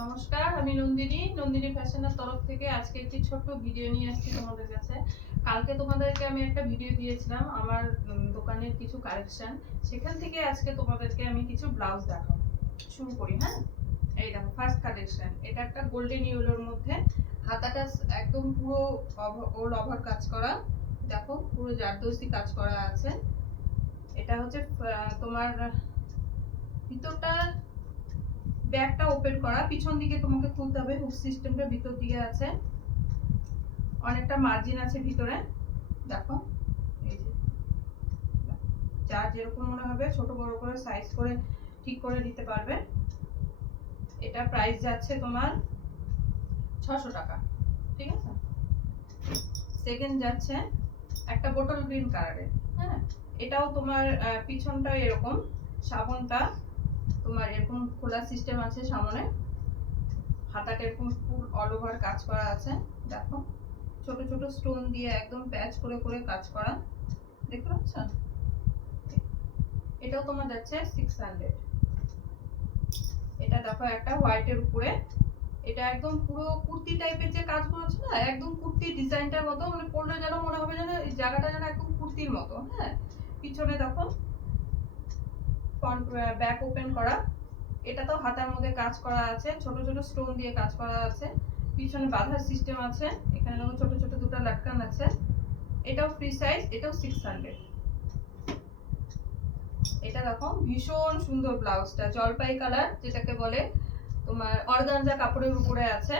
নমস্কার, আমি নন্দিনী ফ্যাশনের তরফ থেকে আজকে একটি ছোট্ট ভিডিও নিয়ে আসছি তোমাদের কাছে। কালকে তোমাদেরকে আমি একটা ভিডিও দিয়েছিলাম আমার দোকানের কিছু কালেকশন, সেখান থেকে আজকে তোমাদেরকে আমি কিছু ব্লাউজ দেখাবো। শুরু করি, হ্যাঁ। এই দেখো ফার্স্ট কালেকশন, এটা একটা গোল্ডেন ইয়েলোর মধ্যে হাতাটা একদম পুরো অল ওভার কাজ করা। দেখো পুরো জারদস্তি কাজ করা আছে। এটা হচ্ছে তোমার ভিতরটা ব্যাগটা ওপেন করা, পিছন দিকে তোমাকে খুলতে হবে। হুক সিস্টেমটা ভিতর দিকে আছে, অনেকটা মার্জিন আছে ভিতরে। দেখো এই যে যার যেরকম মনে হবে ছোট বড় করে সাইজ করে ঠিক করে নিতে পারবে। এটা প্রাইস যাচ্ছে তোমার 600 টাকা, ঠিক আছে। সেকেন্ড যাচ্ছে একটা বোতল গ্রিন কালারের, হ্যাঁ। এটাও তোমার পিছনটা এরকম, সাবনটা তোমার এরকম খোলা সিস্টেম আছে সামনে, হাতাটা এরকম ফুল অল ওভার কাজ করা আছে। দেখো ছোট ছোট স্টোন দিয়ে একদম প্যাচ করে করে কাজ করা, দেখতে পাচ্ছ। এটাও তোমার যাচ্ছে 600। এটা দেখো একটা হোয়াইটের উপরে, এটা একদম পুরো কুর্তি টাইপের যে কাজগুলো আছে না, একদম কুর্তি ডিজাইনটার মতো, মানে পরলে যেন মনে হবে যেন এই জায়গাটা যেন একদম কুর্তির মতো, হ্যাঁ। পিছনে দেখো ফ্রন্ট ব্যাক ওপেন করা, এটা তো হাতার মধ্যে কাজ করা আছে, ছোট ছোট স্টোন দিয়ে কাজ করা আছে। পিছনে বাঁধার সিস্টেম আছে, এখানে দেখো ছোট ছোট দুটো লাটকান আছে। এটাও ফ্রি সাইজ, এটাও 600। এটা দেখো ভীষণ সুন্দর ব্লাউজটা, জলপাই কালার যেটাকে বলে, তোমার অর্গানজা কাপড়ের উপরে আছে,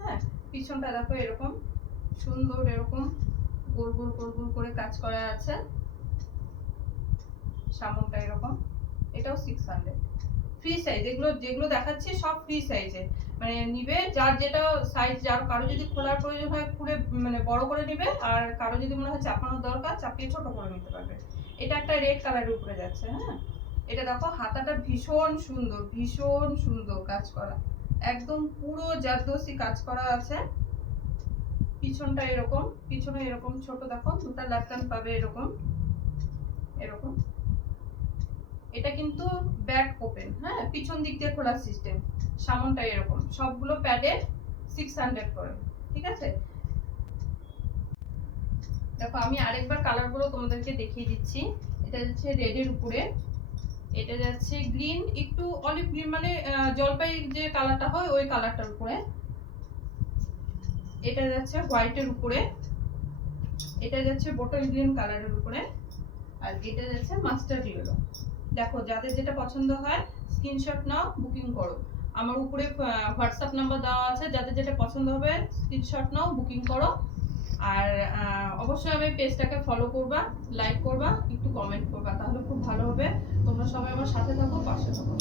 হ্যাঁ। পিছনটা দেখো এরকম সুন্দর, এরকম গোল গোল গোল গোল করে কাজ করা আছে, সামনটা এরকম। এটাও 600 ফ্রি সাইজ। এগুলো যেগুলো দেখাচ্ছি সব ফ্রি সাইজে, মানে নিবে যার যেটা সাইজ, যার কারো যদি খোলার প্রয়োজন হয় খুলে মানে বড় করে নিবে, আর কারো যদি মনে হয় চাপানোর দরকার চাপিয়ে ছোট করে নিতে পারবে। এটা একটা রেড কালারের উপরে যাচ্ছে, হ্যাঁ। এটা দেখো হাতাটা ভীষণ সুন্দর, ভীষণ সুন্দর কাজ করা, একদম পুরো জারদস্তি কাজ করা আছে। পিছনটা এরকম, পিছনে এরকম ছোট দেখো দুটা লাটকান পাবে এরকম এরকম। এটা কিন্তু ব্যাক ওপেন, হ্যাঁ, পিছন দিক দিয়ে খোলা সিস্টেম, সামনটা এরকম। সবগুলো প্যাডে 600 করে, ঠিক আছে। দেখো আমি আরেকবার কালারগুলো তোমাদেরকে দেখিয়ে দিচ্ছি। এটা হচ্ছে রেডের উপরে, এটা যাচ্ছে গ্রিন, একটু অলিভ গ্রিন, মানে জলপাই যে কালারটা হয় ওই কালারটার উপরে। এটা যাচ্ছে হোয়াইটের উপরে, এটা যাচ্ছে বোটল গ্রিন কালারের উপরে, আর এটা যাচ্ছে মাস্টার্ড ইয়েলো। দেখো যাদের যেটা পছন্দ হয় স্ক্রিনশট নাও, বুকিং করো। আমার উপরে হোয়াটসঅ্যাপ নাম্বার দেওয়া আছে, যাদের যেটা পছন্দ হবে স্ক্রিনশট নাও, বুকিং করো। আর অবশ্যই আমি পেজটাকে ফলো করবা, লাইক করবা, একটু কমেন্ট করবা, তাহলে খুব ভালো হবে। তোমরা সবাই আমার সাথে থাকো, পাশে থাকো।